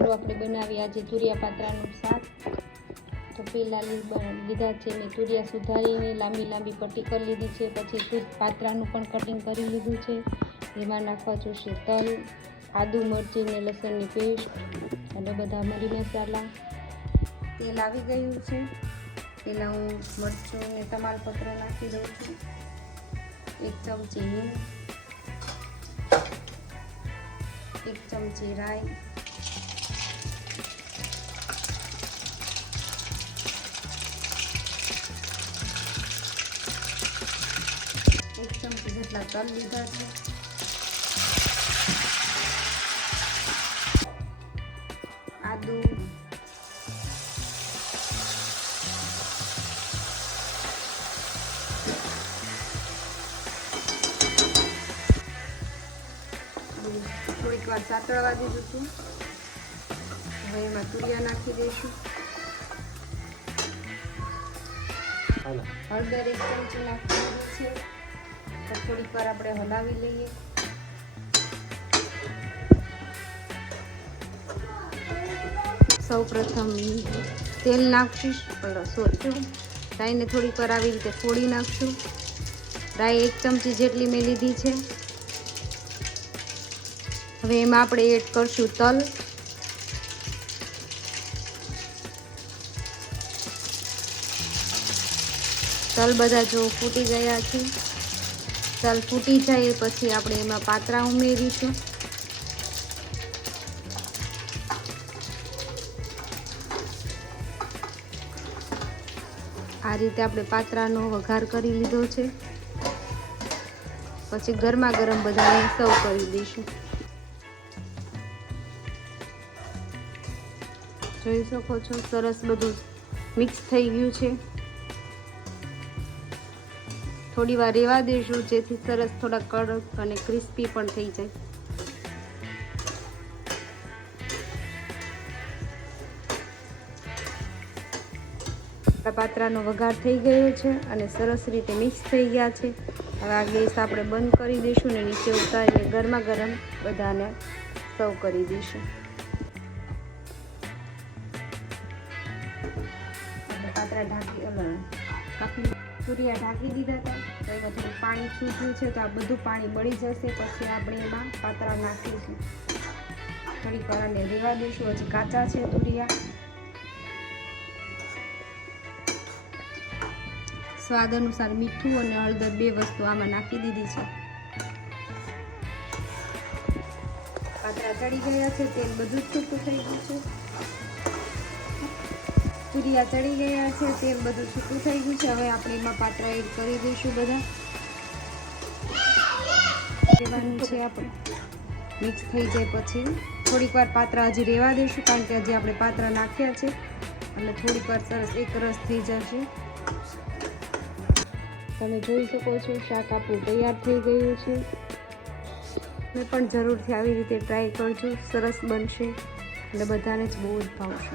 ચાલો આપણે બનાવીએ આજે તુરિયા પાત્રાનું શાક। તો પહેલાં લીધા છે મેં તુરિયા સુધારીને લાંબી લાંબી પટ્ટી કરી લીધી છે। પછી પાત્રાનું પણ કટિંગ કરી લીધું છે। એમાં નાખવા જોશે તલ, આદુ મરચી ને લસણની પેસ્ટ અને બધા મરી મસાલા। તેલ આવી ગયું છે। પહેલાં હું મરચું ને તમાલપત્ર નાખી દઉં છું। 1 ચમચી હિંગ, 1 ચમચી રાઈ, 1 ચમચી જેટલા તલ લીધા છે। આદુ, થોડીક વાર સાતળવા દીધું હતું। હવે એમાં તુરિયા નાખી દઈશું। હળદર 1 ચમચી નાખી દીધી છે। તો થોડીક વાર આપણે હલાવી લઈએ। સૌ પ્રથમ તેલ નાખશું, રાઈને થોડીક વાર આવી રીતે ફોડી નાખશું। રાઈ 1 ચમચી જેટલી મેં લીધી છે। હવે એમાં આપણે એડ કરશું તલ, તલ બધા જો ફૂટી ગયા છે। તલ ફૂટી જાય પછી આપણે એમાં પાત્રા ઉમેરીશું। આ રીતે આપણે પાત્રાનો વઘાર કરી લીધો છે। પછી ગરમા ગરમ બધાને સર્વ કરી દઈશું। જોઈ શકો છો સરસ બધું મિક્સ થઈ ગયું છે। થોડી વાર રહેવા દઈશું જેથી સરસ થોડા કડક અને ક્રિસ્પી પણ થઈ જાય। પાત્રાનો વઘાર થઈ ગયો છે અને સરસ રીતે મિક્સ થઈ ગયા છે। હવે આ ગેસ આપણે બંધ કરી દઈશું ને નીચે ઉતારીને ગરમા ગરમ બધાને સર્વ કરી દઈશું। પાત્રા ઢાંકી તુરિયા ઢાંકી દીધા હતા તો એમાં થોડું પાણી છૂટ્યું છે। તો આ બધું પાણી બળી જશે પછી આપણે એમાં પાત્રા નાખીશું। થોડીક વાર આને રહેવા દઈશું, હજી કાચા છે તુરિયા। સ્વાદ અનુસાર મીઠું અને હળદર 2 વસ્તુ આમાં નાખી દીધી છે। પાત્રા ચડી ગયા છે, તેલ બધું જ છૂટું થઈ ગયું છે। તુરિયા ચડી ગયા છે, તેલ બધું છૂટું થઈ ગયું છે। હવે આપણે એમાં પાત્રા એડ કરી દઈશું બધા। દેવાનું છે આપણે મિક્સ થઈ જાય પછી થોડીક વાર પાત્રા હજી રહેવા દઈશું કારણ કે હજી આપણે પાત્રા નાખ્યા છે એટલે થોડીક વાર સરસ એક રસ થઈ જશે। તમે જોઈ શકો છો શાક આપણું તૈયાર થઈ ગયું છે। તમે પણ જરૂરથી આવી રીતે ટ્રાય કરજો, સરસ બનશે એટલે બધાને જ બહુ જ ભાવશે।